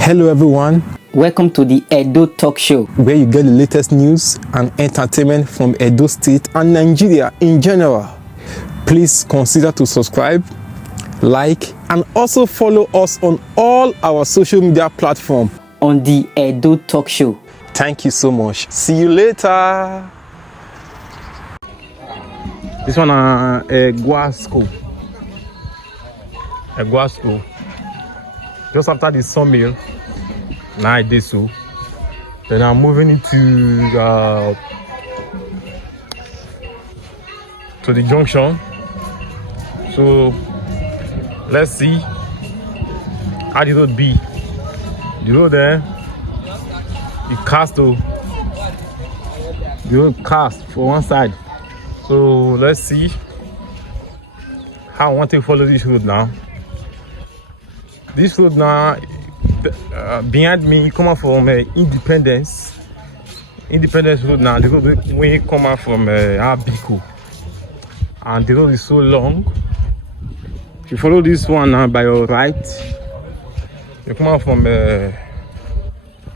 Hello everyone, Welcome to the Edo Talk Show, where you get the latest news and entertainment from Edo State and Nigeria in general. Please consider to subscribe, like, and also follow us on all our social media platforms. on the Edo Talk Show. Thank you so much. See you later. This one Guasco. Guasco. Just after the sawmill, now I did so. Then I'm moving into to the junction. So let's see how the road be. The road there, the cast though. The road cast for one side. So let's see how I want to follow this road now. This road now, behind me, coming from Independence Road now. The road when coming from Abiko, and the road is so long. If you follow this one now by your right, you come out from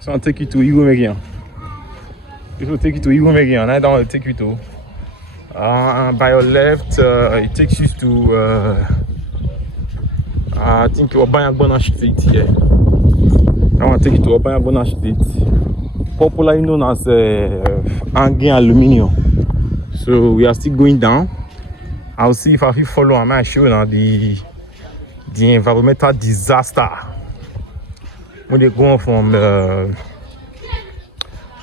so I'll take you to Igomerian. This will take you to Igomerian. I don't want to take you to by your left, it takes you to I think Obayagbona Street here. I want to take you to Obayagbona Street, popularly known as Angin Aluminium. So we are still going down. I'll see if I can follow. I might show now the environmental disaster when they go from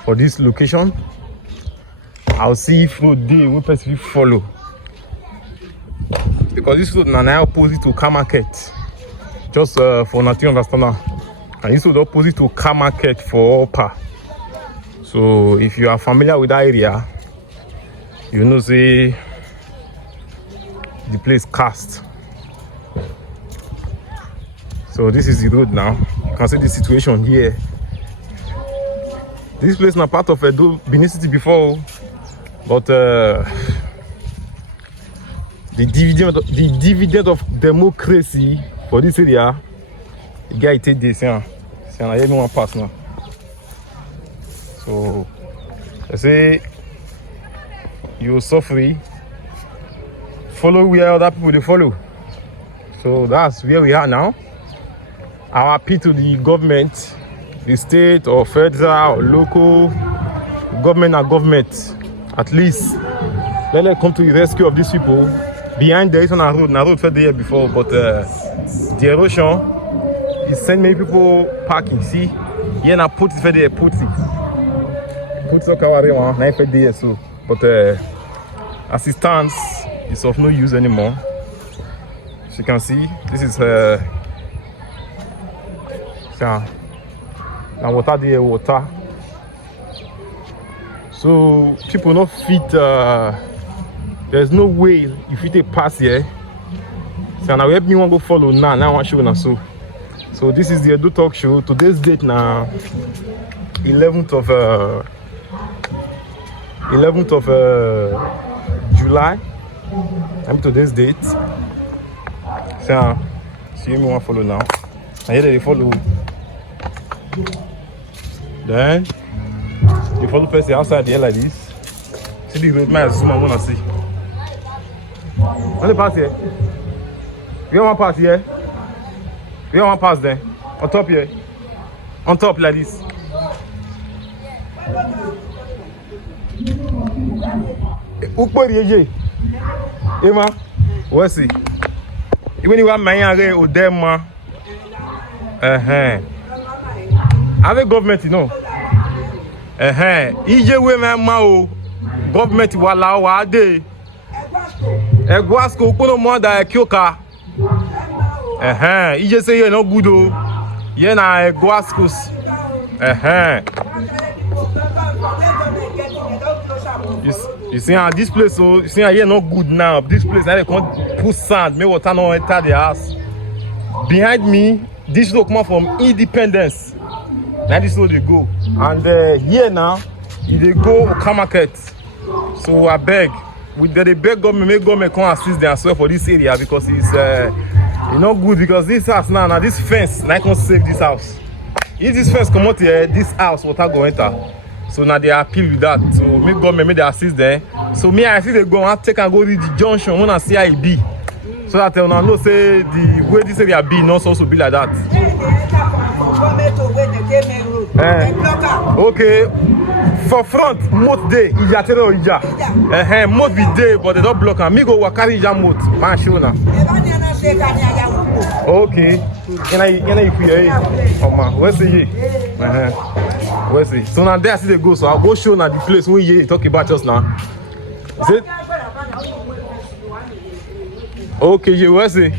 for this location. I'll see if road day we person follow, because this road now opposite to car market, just for nothing understand. And this road opposite to car market for Upper. So if you are familiar with that area, you know say the place cast. So this is the road now. You can see the situation here. This place not part of Edo Benin City before, but the dividend of democracy for this area, the guy take this. See, I hear me one pass now. So I say you suffer. Follow where other people they follow. So that's where we are now. Our appeal to the government, the state or federal or local government and government, at least let them come to the rescue of these people. Behind there is on a road, na road fed here before, but the erosion is sending many people parking. See, here na put it fed there, put it so kawari one, na fed there so, but as it stands, it's of no use anymore. As you can see, this is now water there, water. So people not fit. There's no way if you take pass here. So now help me want go follow now. Now I want to show now. So this is the Edo Talk Show. Today's date now, 11th of July. I'm today's date. So see me want follow now. I hear they follow. Then you follow person outside here like this. See the road man zoom I wanna see. What's the pass here? We want pass here. We want pass there. On top here. On top like this. Ukpori yeje. Emma, what's it? Even you want my area or them ma. Have a government, you know. EJ we ma o. Government wala wa de. Guasco kono mo da kyoka. EJ say you no good o. Ye na Guascos. You see how this place, so you see how here not good now. This place now they can't put sand, make water not enter the house. Behind me, this road come from Independence. Now this road they go, and here now, they go Oka Market. So I beg, we they beg government, make government come assist them as well for this area, because it's not good, because this house now this fence now can save this house. if this fence come out here, this house water go enter. So now they appeal with that. So me government they assist there. So me I see they go and take and go reach the junction when I see how it be. So that they know say the way this area be not supposed to be like that. Okay. For front, most day, Ija Tero Ija. Most be day, but they don't block. Me go carry Ija moat. Man, show now. Okay. Can I hear? Oh man, where's the ye? Where's it? So now there I see they go. So I'll go show now the place where you talk about just now. Is it? Okay, yeah, where's it?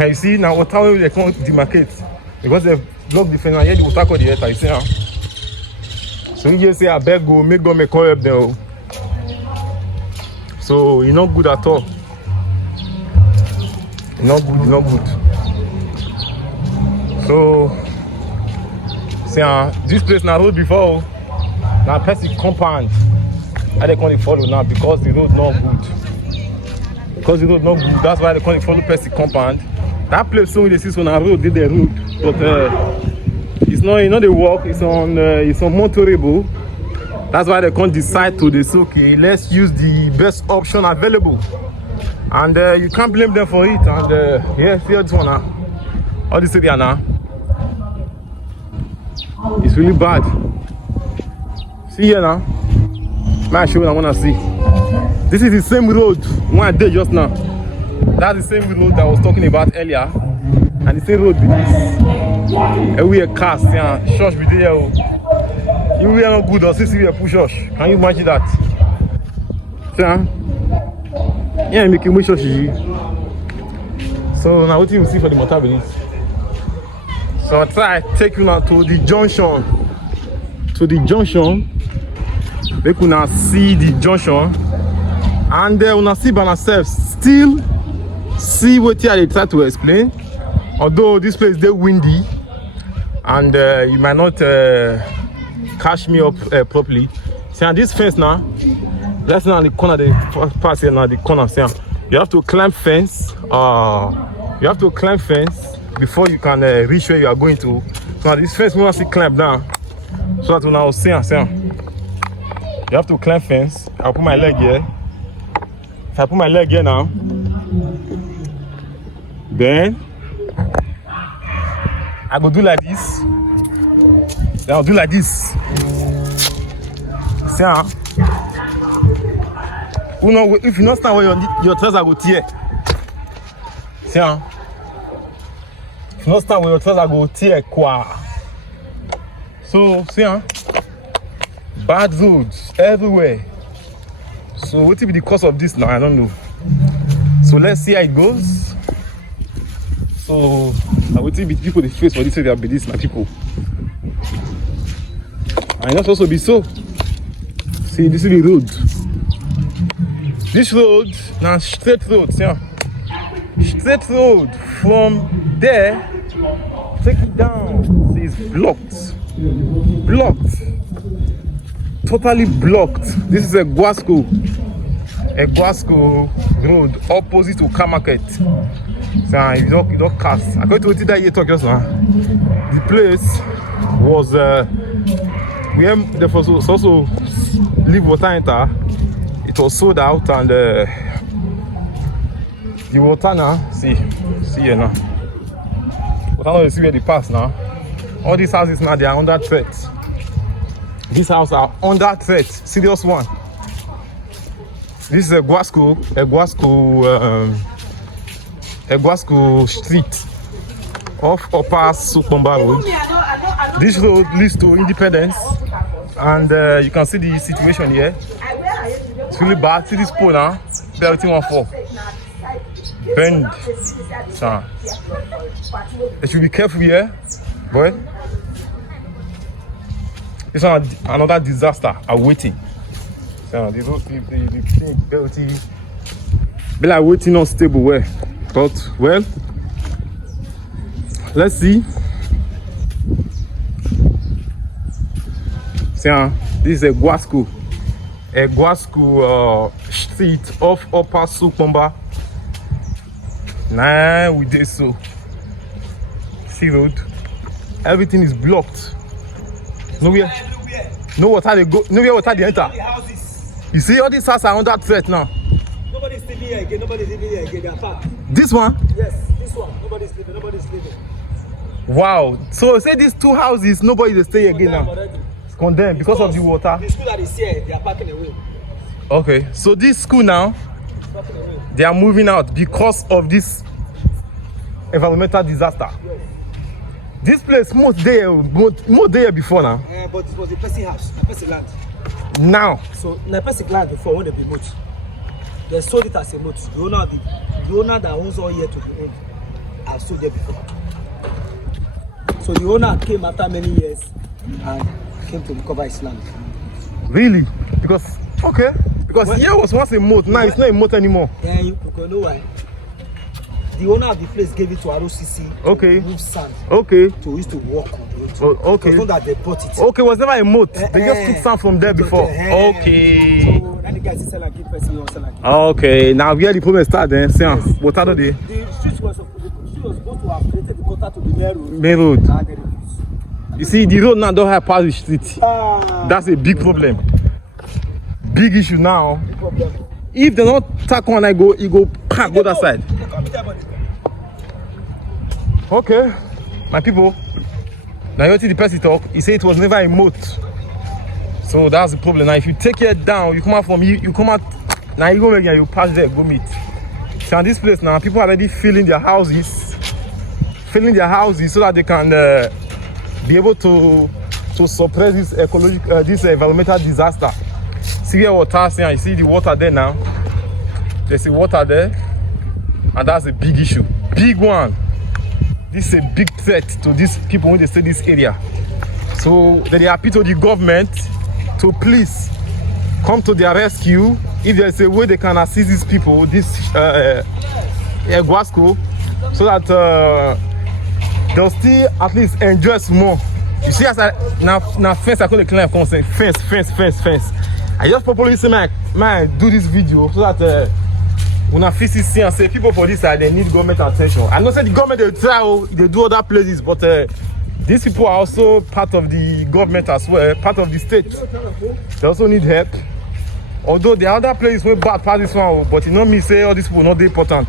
You see now what time they can't demarcate because they block the fence and here the water cut the head. You see now. So you just say I beg go make come help them. So it's not good at all. Not good. So see this place now road before now person compound. I they can't follow now because the road not good. Because the road not good, that's why they can't follow person compound. That place so they see so now road did the road, but it's not the walk. It's on motorable. That's why they can't decide to this. Okay, let's use the best option available, and you can't blame them for it. And yeah, see this one now, all this area now, it's really bad. See here now, man, show I wanna see. This is the same road one I did just now. That's the same road that I was talking about earlier, and the same road be this. Everywhere cast, yeah, church be there. You are not good or see we push church. Can you imagine that? Yeah, make you church. So now what you see for the motor be this. So I try to take you now to the junction. They could now see the junction, and they will see by themselves. Still see what they try to explain. Although this place is windy, and you might not catch me up properly. See, on this fence now, that's now the corner. The pass here now the corner. See, you have to climb fence. You have to climb fence before you can reach where you are going to. So now this fence we want to climb down, so that we now see. You have to climb fence. I'll put my leg here. If I put my leg here now, then I go do like this. Then I'll do like this. See how? If you not stand where your trousers go tear. See how? If you not stand where your trousers go tear, qua. So see how? Bad roads everywhere. So what will be the cause of this now? I don't know. So let's see how it goes. So what will be people the face for this area be this, my people. And not also be so. See, this is the road. This road now straight road, yeah. Straight road from there. Take it down. See, it's blocked. Blocked. Totally blocked. This is a Guasco road opposite to car market. So you don't cast. According to what that you talk just now, the place was where there was also leave water enter. It was sold out, and the water now see here now. Water now you see where they pass now. All these houses now they are under threat. These houses are under threat, serious one. This is a Guasco street off Upper Sukomba Road. This road leads to Independence, and you can see the situation here. It's really bad. See this pole now, everything will fall. Bend. So, you should be careful here, boy. This is another disaster awaiting. So the thing be like waiting unstable way. But well, let's see. See, this is a Guasco street off Upper Sukomba. Nah, we did so. See road. Everything is blocked. Nowhere. No water they go. Nowhere water they enter. The houses. You see all these houses are under threat now. Nobody's living here again. Nobody's living here again. They are packed. This one. Yes, this one. Nobody's living. Nobody's living. Wow. So say these 2 houses, nobody they stay again now. Already. It's condemned because of the water. The school that is here, they are packing away. Okay. So this school now, Packing away. they are moving out because of this environmental disaster. Yes. This place most day before now. But it was a person house, a person land. Now. So na person land before when they be moat. They sold it as a moat. The owner that owns all here to the end have sold there before. So the owner came after many years and came to recover his land. Really? Because here was once a moat, now it's not a moat anymore. Yeah, you know why? The owner of the place gave it to ROCC. Okay. Move sand. Okay. To use to walk on the road. Oh, okay. It was not that they bought it. Okay, it was never a moat. They just took sand from there before. Okay. So then the guys sell and give person, you sell and give. Okay, now where the problem start then? See, what are they? The street was supposed to have created the gutter to the main road. Main road. And they refused. You see, the road now don't have pass the street. That's a big problem. Big issue now. The problem. If they don't tackle one, you go pack go that side. They come with everybody. Okay, my people. Now you see the person talk. He said it was never a moat. So that's the problem. Now if you take it down, you come out from you come out. Now you go again, you pass there, go meet. So in this place now, people are already filling their houses so that they can be able to suppress this this environmental disaster. See where water, see, you see the water there now. There's the water there, and that's a big issue, big one. This is a big threat to these people when they stay in this area. So they appeal to the government to please come to their rescue. If there's a way they can assist these people, this Guasco, so that they'll still at least enjoy some more. You see, as I now fence I call the client come say fence. I just probably say man do this video so that when I see and say people for this side they need government attention. I know say the government they try, they do other places, but these people are also part of the government as well, part of the state. They also need help. Although the other places were bad part this one, but you know me say all these people not important.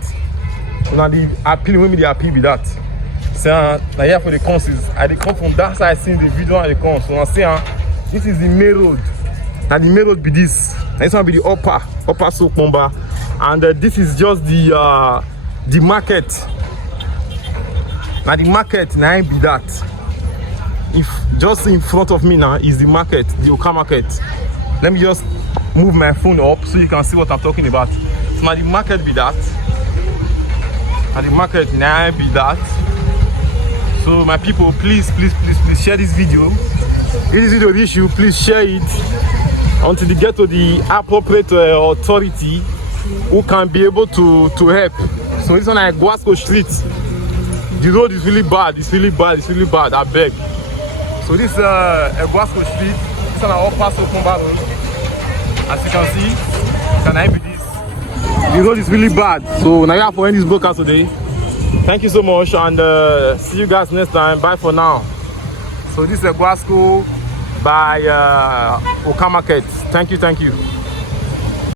Now the appeal when me the appeal with that. So now here for the councils, I come from that side seeing the video and the cons. So I say this is the main road. Now the main road be this. This one be the upper Sokomba, and this is just the market. Now the market now be that. If just in front of me now is the market, the Oka market. Let me just move my phone up so you can see what I'm talking about. So now the market be that. And the market now be that. So my people, please share this video. If this video reach you, please share it until they get to the appropriate authority who can be able to help. So this one at Guasco Street. The road is really bad. It's really bad. I beg. So this Guasco Street. This one at Upper Sokomba Road. As you can see, can I be this? The road is really bad. So now you have to end this broadcast today. Thank you so much, and see you guys next time. Bye for now. So this is Guasco by Oka Market. Thank you.